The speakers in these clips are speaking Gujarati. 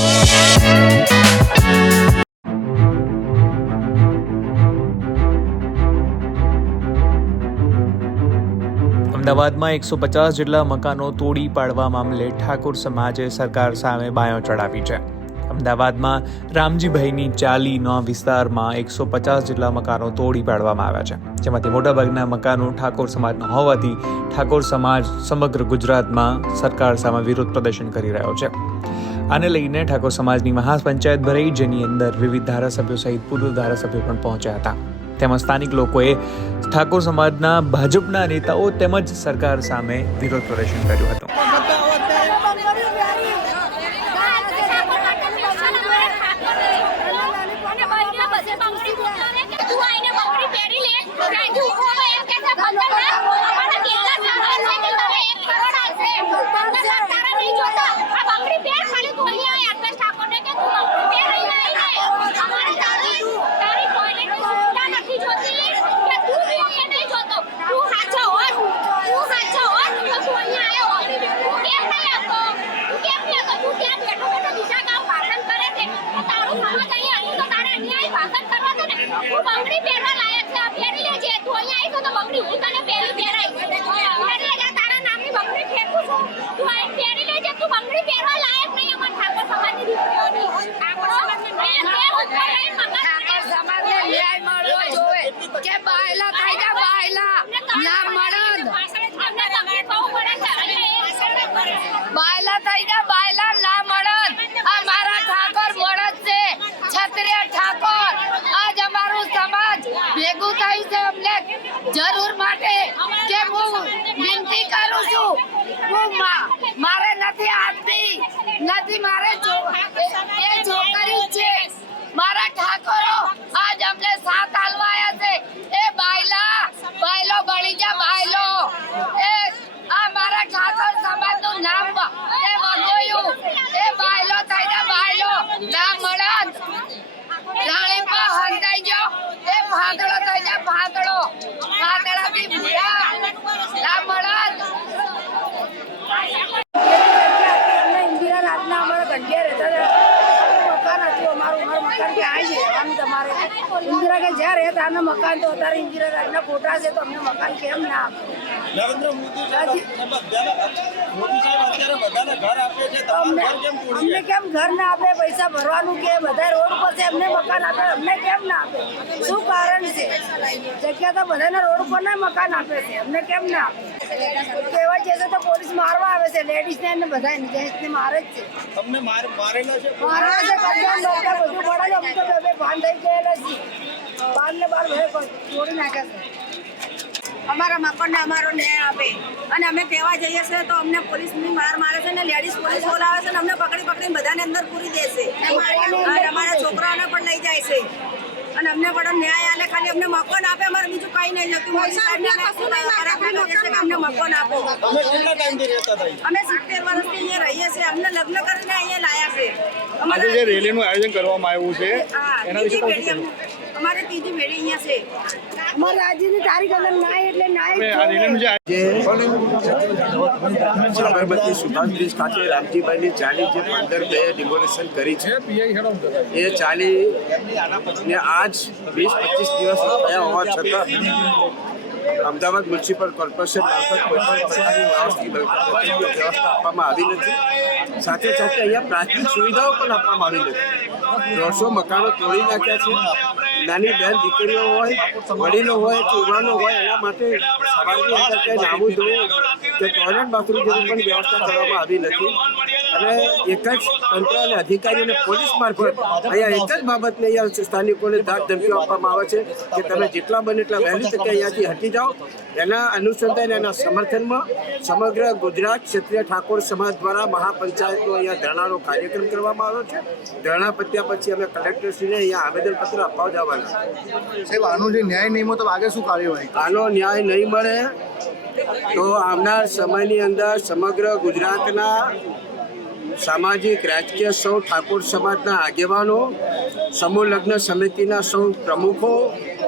અમદાવાદમાં 150 જેટલા મકાનો તોડી પાડવા મામલે ઠાકોર સમાજે સરકાર સામે બાયો ચડાવી છે. અમદાવાદમાં રામજીભાઈની ચાલીના વિસ્તારમાં 150 જેટલા મકાનો તોડી પાડવામાં આવ્યા છે, જેમાંથી મોટાભાગના મકાનો ઠાકોર સમાજના હોવાથી ઠાકોર સમાજ સમગ્ર ગુજરાતમાં સરકાર સામે વિરોધ પ્રદર્શન કરી રહ્યો છે. આને લઈને ઠાકોર સમાજની મહાપંચાયત ભરાઈ, જેની અંદર વિવિધ ધારાસભ્યો સહિત પૂર્વ ધારાસભ્યો પણ પહોંચ્યા હતા. તેમાં સ્થાનિક લોકોએ ઠાકોર સમાજના ભાજપના નેતાઓ તેમજ સરકાર સામે વિરોધ પ્રદર્શન કર્યું હતું. જરૂર માટે કે હું વિનંતી કરું છું, હું મારે નથી આપતી, નથી મારે એ છોકરી છે મારા ઠાકોરો આજ અમને સાથ આલવાયા છે. એ બાયલો બળી જા બાયલો, એ આ મારા ઠાકોર સમાજનું નામ એ વગોયું, એ બાયલો થઈ જા બાયલો, ના મળત રાણીમાં હંતાઈ ગયો, એ ભાગડો થઈ જા ભાગડો, ભાગડાથી ભૂરા ના મળત. ઇન્દિરા રાતના અમારા ઘંટિયા રહેતા મકાન હતું અમારું મકાન કે આવી છે રહેવાનું તમારે. ઇન્દિરા કે જ્યાં રહેતા આના મકાન તો અત્યારે ઇન્દિરા રાતના ફોટા છે, તો અમને મકાન કેમ ના આપે? નરેન્દ્ર મોદી અમને કેમ ઘર ના આપે? પૈસા ભરવાનું કે બધા રોડ પર છે, અમને મકાન આપે, અમને કેમ ના આપે? શું કારણ છે? જગ્યા તો બધાના રોડ પર ના મકાન આપે છે, અમને કેમ ના આપે? કહેવાય છે તો પોલીસ મારવા આવે છે, લેડીઝ ને બધા જેન્ટ્સને મારે જ છે. તમને મારેલા છે, મારેલા છે, બધું પડે છે. અમે તો બે ભાન થઈ ગયેલા છીએ, બાર ને બાર છોડી નાખ્યા છે. અમારા મકાનને અમારો ન્યાય આપે, અને અમે કહેવા જઈએ છીએ તો અમને પોલીસની માર મારે છે ને લેડીઝ પોલીસ બોલાવે છે ને અમને પકડીને બધાને અંદર પૂરી દેશે, અને અમારા છોકરાઓને પણ લઈ જાય છે. અને અમને પણ ન્યાય આલે, ખાલી અમને મકાન આપે, અમારે બીજું કઈ નહીં જોતું. અમને મકાન આપો. અમે 70 વર્ષથી અહીંયા રહીએ છીએ, અમને લગ્ન કરીને અહીંયા લાયા છે. આજે જે રેલીનું આયોજન કરવામાં આવ્યું છે એના વિશે અમારે ત્રીજી પેઢી અહીંયા છે. અમારે આજની તારીખ અંદર નાય એટલે નાય. સાબરમતી સુભાષ બ્રિજ ખાતે રામજીભાઈની ચાલી જે 15 ડિમોલેશન કરી છે, એ ચાલી ને આજ 20-25 દિવસ થયા હોવા છતાં અમદાવાદ મ્યુનિસિપલ કોર્પોરેશન મારફત કોઈ પણ પ્રકારની વ્યવસ્થા આપવામાં આવી નથી. સાથે સાથે અહીંયા પ્રાથમિક સુવિધાઓ પણ આપવામાં આવી નથી. 150 મકાનો તોડી નાખ્યા છે. નાની બહેન દીકરીઓ હોય, વડીલો હોય કે યુવાનો હોય, એના માટે સવારની અંદર કંઈ નાવું ધોવું કે ટોયલેટ બાથરૂમ જેવી પણ વ્યવસ્થા કરવામાં આવી નથી. અને એક જ તંત્ર અને અધિકારીઓને પોલીસ મારફત અહીંયા એક જ બાબતને અહીંયા સ્થાનિકોને ધાક ધમકીઓ આપવામાં આવે છે કે તમે જેટલા બને એટલા વહેલી તકે અહીંયાથી હટી જાઓ. એના અનુસંધાને એના સમર્થનમાં સમગ્ર ગુજરાત ક્ષત્રિય ઠાકોર સમાજ દ્વારા મહાપંચાયતનો અહીંયા ધરણાનો કાર્યક્રમ કરવામાં આવ્યો છે. ધરણા પત્યા પછી અમે કલેક્ટરશ્રીને અહીંયા આવેદનપત્ર આપવા જવાના. સાહેબ, આનો જે ન્યાય નહીં મળે તો આગળ શું કાર્યવાહી? આનો ન્યાય નહીં મળે તો આવનાર સમયની અંદર સમગ્ર ગુજરાતના સામાજિક રાજકીય સૌ ઠાકોર સમાજના આગેવાનો, સમૂહ લગ્ન સમિતિના સૌ પ્રમુખો,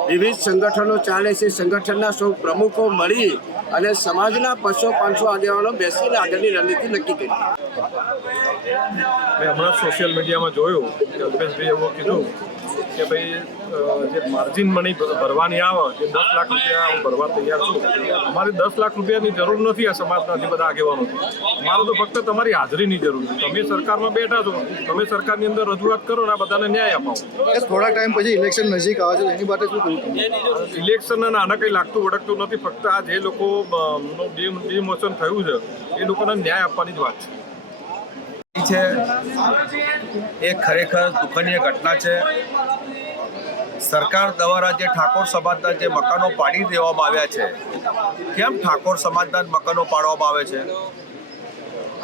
વિવિધ સંગઠનો ચાલે છે, સંગઠનના સૌ પ્રમુખો મળી અને સમાજના 500 આગેવાનો બેસીને આગળની રણનીતિ નક્કી કરી. મેં હમણાં સોશિયલ મીડિયામાં જોયું કે અલ્પેશભાઈ એવું કીધું કે ભાઈ જે માર્જિન મની ભરવાની આવે જે 10 લાખ રૂપિયા હું ભરવા તૈયાર છું. અમારે 10 લાખ રૂપિયાની જરૂર નથી આ સમાજના જે બધા આગેવાનો છે. અમારે તો ફક્ત તમારી હાજરીની જરૂર છે. તમે સરકારમાં બેઠા છો, તમે સરકારની અંદર રજૂઆત કરો ને આ બધાને ન્યાય અપાવો. થોડા ટાઈમ પછી ઇલેક્શન નજીક આવે છે એની માટે શું કહ્યું? ઇલેક્શન આના કંઈ લાગતું વળગતું નથી. ફક્ત આ જે લોકો ડિમોશન થયું છે એ લોકોને ન્યાય આપવાની જ વાત છે. એ ખરેખર દુઃખનીય ઘટના છે. સરકાર દ્વારા જે ઠાકોર સમાજના જે મકાનો પાડી દેવામાં આવ્યા છે, કેમ ઠાકોર સમાજના મકાનો પાડવામાં આવે છે?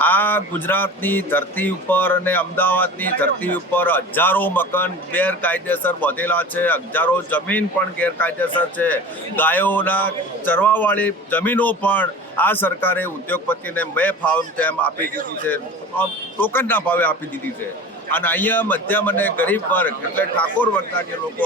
આ ગુજરાતની ધરતી ઉપર અને અમદાવાદની ધરતી ઉપર હજારો મકાન ગેરકાયદેસર બાંધેલા છે, હજારો જમીન પણ ગેરકાયદેસર છે. ગાયોના ચરવાવાળી જમીનો પણ આ સરકારે ઉદ્યોગપતિને બે ભાવ તેમ આપી દીધી છે, ટોકનના ભાવે આપી દીધી છે. અને અહીંયા મધ્યમ અને ગરીબ વર્ગ એટલે ઠાકોર વર્ગના જે લોકો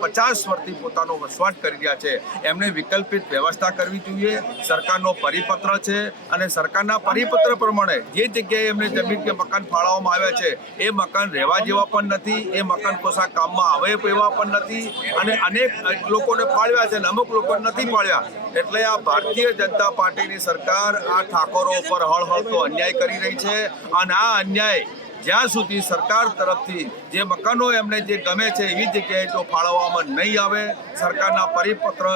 50 વર્ષથી પોતાનો વસવાટ કરી રહ્યા છે એમને વિકલ્પિત વ્યવસ્થા કરવી જોઈએ. સરકારનો પરિપત્ર છે અને સરકારના પરિપત્ર પ્રમાણે જે જગ્યાએ એમને જમીન કે મકાન ફાળવવામાં આવ્યા છે એ મકાન રહેવા જેવા પણ નથી, એ મકાન કોશા કામમાં આવે એવા પણ નથી. અને અનેક લોકોને ફાળવ્યા છે અને અમુક લોકોને નથી ફાળવ્યા. એટલે આ ભારતીય જનતા પાર્ટીની સરકાર આ ઠાકોરો ઉપર હળહળતો અન્યાય કરી રહી છે. અને આ અન્યાય જ્યાં સુધી સરકાર તરફથી જે મકાનો એમને જે ગમે છે એવી જગ્યાએ જો ફાળવવામાં નહીં આવે, સરકારના પરિપત્ર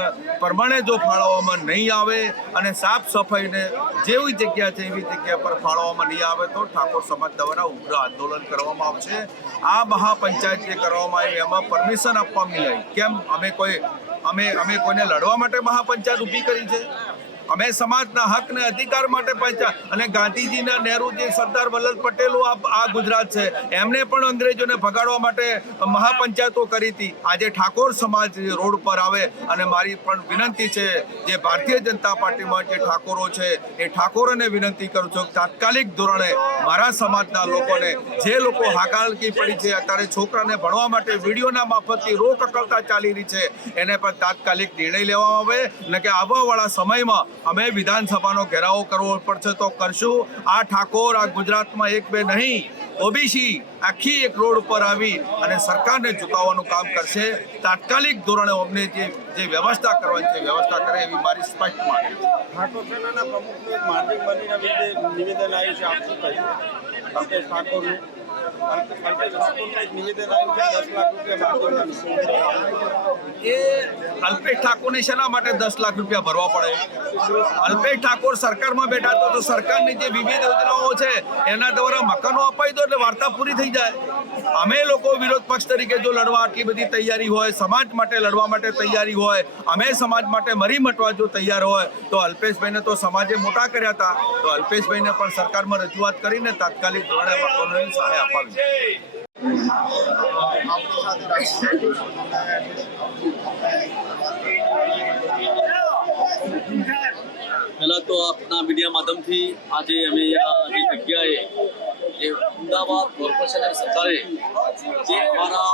પ્રમાણે જો ફાળવવામાં નહીં આવે અને સાફ સફાઈને જેવી જગ્યા છે એવી જગ્યા પર ફાળવવામાં નહીં આવે તો ઠાકોર સમાજ દ્વારા ઉગ્ર આંદોલન કરવામાં આવશે. આ મહાપંચાયત જે કરવામાં આવી એમાં પરમિશન આપવામાં નહીં આવી. કેમ? અમે કોઈને લડવા માટે મહાપંચાયત ઊભી કરી છે? અમે સમાજના હક ને અધિકાર માટે પંચાયત. અને ગાંધીજીના નહેરુજી સરદાર વલ્લભ પટેલો આ ગુજરાત છે એમને પણ અંગ્રેજોને ભગાડવા માટે મહાપંચાયતો કરી હતી. આજે ઠાકોર સમાજ રોડ પર આવે અને મારી પણ વિનંતી છે જે ભારતીય જનતા પાર્ટીમાં જે ઠાકોરો છે એ ઠાકોરોને વિનંતી કરું છું તાત્કાલિક ધોરણે મારા સમાજના લોકોને જે લોકો હાકાલકી પડી છે, અત્યારે છોકરાને ભણવા માટે વિડીયોના મારફતથી રોકકળતા ચાલી રહી છે એને પર તાત્કાલિક નિર્ણય લેવામાં આવે. ને કે આવવાવાળા સમયમાં અમે વિધાનસભાનો ઘેરાવો કરવો પડશે તો કરશું. આ ઠાકોર આ ગુજરાતમાં એક બે નહીં, ઓબીસી આખી એક રોડ ઉપર આવી અને સરકારને ઝુકાવવાનું કામ કરશે. તાત્કાલિક ધોરણે અમને જે વ્યવસ્થા કરવાની છે વ્યવસ્થા કરે એવી મારી સ્પષ્ટ માંગણી છે. ઠાકોર સેનાના પ્રમુખનું માર્ટિન બનીના વિશે નિવેદન આવ્યું છે, આપ શું કહેશો? અલ્પેશ ઠાકોરનું નિવેદન આવ્યું છે 10 લાખ રૂપિયા એ અલ્પેશ ઠાકોરને શેના માટે 10 લાખ રૂપિયા ભરવા પડે? અલ્પેશ ઠાકોર સરકારમાં બેઠા તો સરકારની જે વિવિધ યોજનાઓ છે એના દ્વારા મકાનો અપાઈ દો એટલે વાર્તા પૂરી થઈ જાય. અમે લોકો વિરોધ પક્ષ તરીકે જો લડવા આટલી બધી તૈયારી હોય, સમાજ માટે લડવા માટે તૈયારી હોય, અમે સમાજ માટે મરી મટવા જો તૈયાર હોય તો અલ્પેશભાઈને તો સમાજે મોટા કર્યા હતા તો અલ્પેશભાઈને પણ સરકારમાં રજૂઆત કરીને તાત્કાલિક ધોરણે મકાનોની સહાય અપાવી. પહેલા તો આપના મીડિયા માધ્યમથી આજે અમે અહીંયા જે જગ્યાએ જે અમદાવાદ કોર્પોરેશન અને સરકારે જે અમારા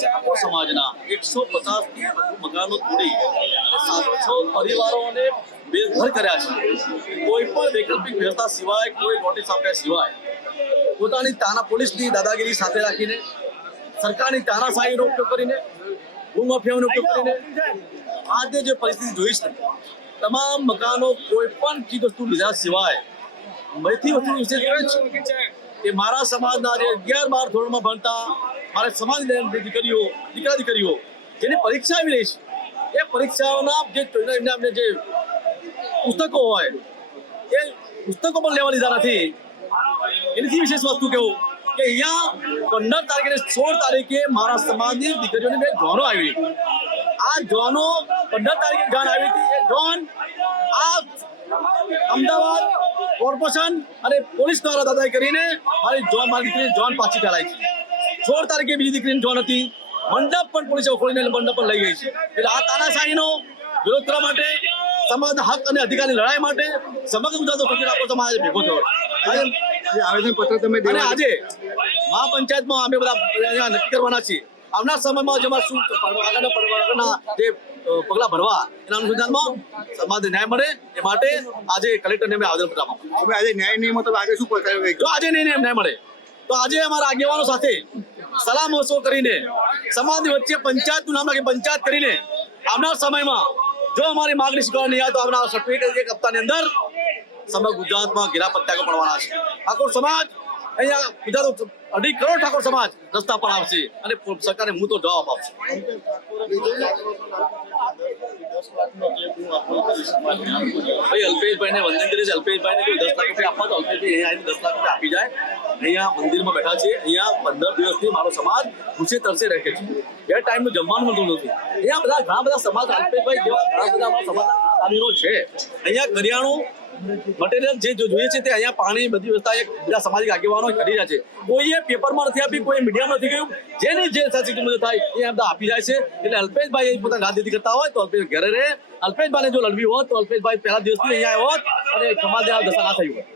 ઠાકોર સમાજના 150થી વધુ મકાનો તોડી અને 700 પરિવારોને બેઘર કર્યા છે, કોઈ પણ વૈકલ્પિક વ્યવસ્થા સિવાય, કોઈ નોટિસ આપ્યા સિવાય, પોતાની પોલીસની દાદાગીરી સાથે રાખીને, સરકારની તાનાશાહીનો ઉપયોગ કરીને, ભૂમાફિયાનો ઉપયોગ કરીને આજે જે પરિસ્થિતિ જોઈ છે, તમામ મકાનો કોઈ પણ ચીજ વસ્તુ લીધા સિવાય બધી વસ્તુ વિશેષ છે કે મારા સમાજના જે 11-12 ધોરણમાં ભણતા મારા સમાજની દીકરીઓ જેની પરીક્ષા આવી રહી છે એ પરીક્ષાઓના જે પુસ્તકો હોય એ પુસ્તકો પણ લેવા લીધા નથી. એની વિશેષ વસ્તુ કેવું કે અહીંયા 15 તારીખે 16 તારીખે મારા સમાજની દીકરીઓની 2 જોનો આવી. આ જોનો 15 તારીખે જાણ આવી હતી. એ જોન આ અમદાવાદ કોર્પોરેશન અને પોલીસ દ્વારા દાદાઈ કરીને મારી દીકરીની જોન પાછી ફેલાઈ છે. 16 તારીખે બીજી દીકરીની જોન હતી. મંડપ પણ પોલીસે ખોલીને મંડપ પણ લઈ ગઈ છે. એટલે આ તાનાશાહીનો વિરોધ કરવા માટે, સમાજના હક અને અધિકારની લડાઈ માટે સમગ્ર ગુજરાતનો ઠાકોર સમાજ ભેગો થયો. આવેદન પત્ર તમે અને આજે મહાપંચાયતમાં અમે બધા નક્કી કરવાના છીએ આવનાર સમયમાં જેમાં શું આગળના જે પગલા ભરવા એના અનુસંધાનમાં સમાજને ન્યાય મળે એ માટે આજે કલેક્ટરને અમે આવેદનપત્ર આપ્યું. હવે આજે ન્યાય નહીં મળે તો આગળ શું પ્રકાર જો આજે નહીં ન્યાય મળે તો આજે અમારા આગેવાનો સાથે સલાહ મશવરો કરીને સમાજની વચ્ચે પંચાયતનું નામ રાખી પંચાયત કરીને આવનાર સમયમાં જો અમારી માગણી સ્વીકાર નહીં આવે તો આવનાર સર્ટિફિકેટ એક હપ્તાની અંદર સમગ્ર ગુજરાતમાં ઘેરા પત્યાગો પડવાના છે. ઠાકોર સમાજ અહીંયા ગુજરાત 2.5 કરોડ ઠાકોર સમાજ રસ્તા પર આવશે અને સરકારને હું તો જવાબ આપશે. ભાઈ અલ્પેશભાઈને વંદન કરી છે. અલ્પેશભાઈને કોઈ 10 લાખ રૂપિયા આપવા તો અલ્પેશભાઈ અહીંયા 10 લાખ રૂપિયા આપી જાય. અહીંયા મંદિરમાં બેઠા છે. અહીંયા 15 દિવસથી મારો સમાજ ભૂસે તરસે રહે છે. બે ટાઈમનું જમવાનું મળતું નથી. અહીંયા ઘણા બધા સમાજ અલ્પેશભાઈ જેવા ઘણા બધા સમાજના આદમીઓ છે. અહીંયા કરિયાણું મટીરિયલ જે જોઈએ છે તે અહીંયા પાણી બધી વ્યવસ્થા એક બધા સામાજિક આગેવાનો કરી રહ્યા છે. કોઈએ પેપરમાં નથી આપી, કોઈ મીડિયામાં નથી કહ્યું. જેની જે સાચી થાય એ બધા આપી જાય છે. એટલે અલ્પેશભાઈ પોતાની રાજનીતિ કરતા હોય તો અલ્પેશ ઘરે રહે. અલ્પેશભાઈને જો લડવી હોત તો અલ્પેશભાઈ પહેલા દિવસથી અહીંયા આવ્યો હોત અને સમાજને આ દશા ના થઈ હોત.